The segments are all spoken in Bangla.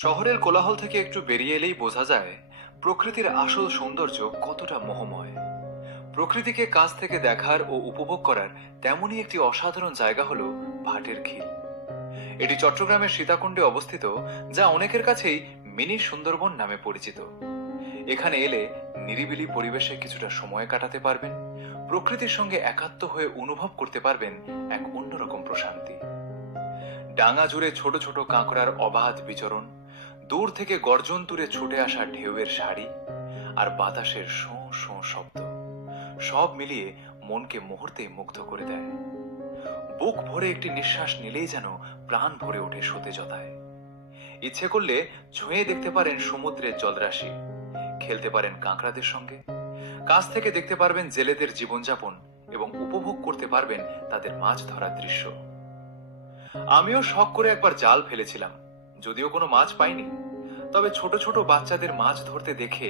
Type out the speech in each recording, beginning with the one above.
শহরের কোলাহল থেকে একটু বেরিয়ে এলেই বোঝা যায় প্রকৃতির আসল সৌন্দর্য কতটা মোহময়। প্রকৃতিকে কাছ থেকে দেখার ও উপভোগ করার তেমনই একটি অসাধারণ জায়গা হলো ভাটের খিল। এটি চট্টগ্রামের সীতাকুণ্ডে অবস্থিত, যা অনেকের কাছেই মিনি সুন্দরবন নামে পরিচিত। এখানে এলে নিরিবিলি পরিবেশে কিছুটা সময় কাটাতে পারবেন, প্রকৃতির সঙ্গে একাত্ম হয়ে অনুভব করতে পারবেন এক অন্যরকম প্রশান্তি। ডাঙা জুড়ে ছোট ছোট কাঁকড়ার অবাধ বিচরণ, দূর থেকে গর্জন তুলে ছুটে আসা ঢেউয়ের সারি, আর বাতাসের শোঁ শোঁ শব্দ, সব মিলিয়ে মনকে মুহূর্তে মুগ্ধ করে দেয়। বুক ভরে একটি নিঃশ্বাস নিলেই যেন প্রাণ ভরে ওঠে সতেজতায়। ইচ্ছে করলে ছুঁয়ে দেখতে পারেন সমুদ্রের জলরাশি, খেলতে পারেন কাঁকড়াদের সঙ্গে, কাছ থেকে দেখতে পারবেন জেলেদের জীবনযাপন এবং উপভোগ করতে পারবেন তাদের মাছ ধরার দৃশ্য। আমিও শখ করে একবার জাল ফেলেছিলাম, যদিও কোনো মাছ পাইনি। তবে ছোট ছোট বাচ্চাদের মাছ ধরতে দেখে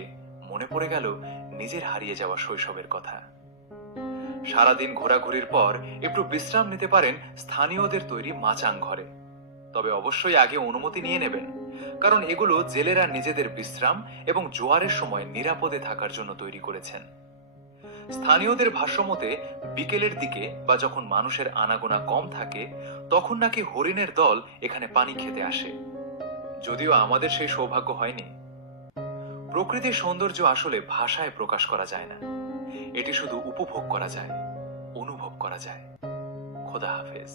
মনে পড়ে গেল নিজের হারিয়ে যাওয়া শৈশবের কথা। সারাদিন ঘোরাঘুরির পর একটু বিশ্রাম নিতে পারেন স্থানীয়দের তৈরি মাচাং ঘরে। তবে অবশ্যই আগে অনুমতি নিয়ে নেবেন, কারণ এগুলো জেলেরা নিজেদের বিশ্রাম এবং জোয়ারের সময় নিরাপদে থাকার জন্য তৈরি করেছেন। স্থানীয়দের ভাষ্যমতে বিকেলের দিকে বা যখন মানুষের আনাগোনা কম থাকে, তখন নাকি হরিণের দল এখানে পানি খেতে আসে। যদিও আমাদের সেই সৌভাগ্য হয়নি। প্রকৃতির সৌন্দর্য আসলে ভাষায় প্রকাশ করা যায় না, এটি শুধু উপভোগ করা যায়, অনুভব করা যায়। খোদা হাফেজ।